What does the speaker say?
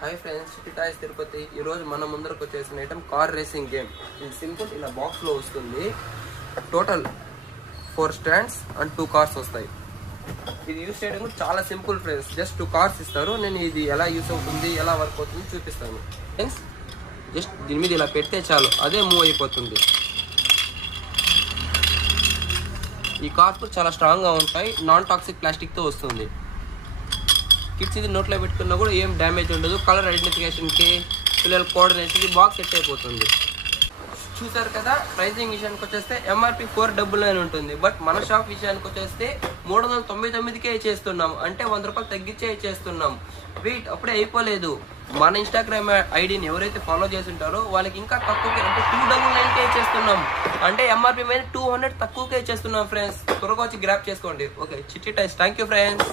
Hi friends, toys Tirupati. ఈరోజు మన ముందరకు వచ్చేసిన ఐటమ్ కార్ రేసింగ్ గేమ్. ఇది సింపుల్, ఇలా బాక్స్లో వస్తుంది. టోటల్ 4 స్టాండ్స్ అండ్ 2 కార్స్ వస్తాయి. ఇది యూస్ చేయడం కూడా చాలా సింపుల్ ఫ్రెండ్స్. జస్ట్ 2 కార్స్ ఇస్తారు. నేను ఇది ఎలా యూస్ అవుతుంది, ఎలా వర్క్ అవుతుంది చూపిస్తాను ఫ్రెండ్స్. జస్ట్ దీని మీద ఇలా పెడితే చాలు, అదే మూవ్ అయిపోతుంది. ఈ కార్స్ చాలా స్ట్రాంగ్గా ఉంటాయి. నాన్ టాక్సిక్ ప్లాస్టిక్తో వస్తుంది. కిడ్స్ ఇది నోట్లో పెట్టుకున్నా కూడా ఏం డ్యామేజ్ ఉండదు. కలర్ ఐడెంటిఫికేషన్కి, పిల్లల కోఆర్డినేషన్కి బాగా సెట్ అయిపోతుంది. చూసారు కదా. ప్రైజింగ్ విషయానికి వచ్చేస్తే ఎంఆర్పి 499 ఉంటుంది. బట్ మన షాప్ విషయానికి వచ్చేస్తే 399కే ఇచ్చేస్తున్నాం. అంటే 100 రూపాయలు తగ్గించే ఇచ్చేస్తున్నాం. వెయిట్, అప్పుడే అయిపోలేదు. మన ఇన్స్టాగ్రామ్ ఐడిని ఎవరైతే ఫాలో చేసి ఉంటారో వాళ్ళకి ఇంకా తక్కువకే, అంటే 299కే ఇచ్చేస్తున్నాం. అంటే ఎంఆర్పి మీద 200 తక్కువకే ఇచ్చేస్తున్నాం ఫ్రెండ్స్. త్వరగా వచ్చి గ్రాప్ చేసుకోండి. ఓకే, చిట్టి టైస్. Thank you friends.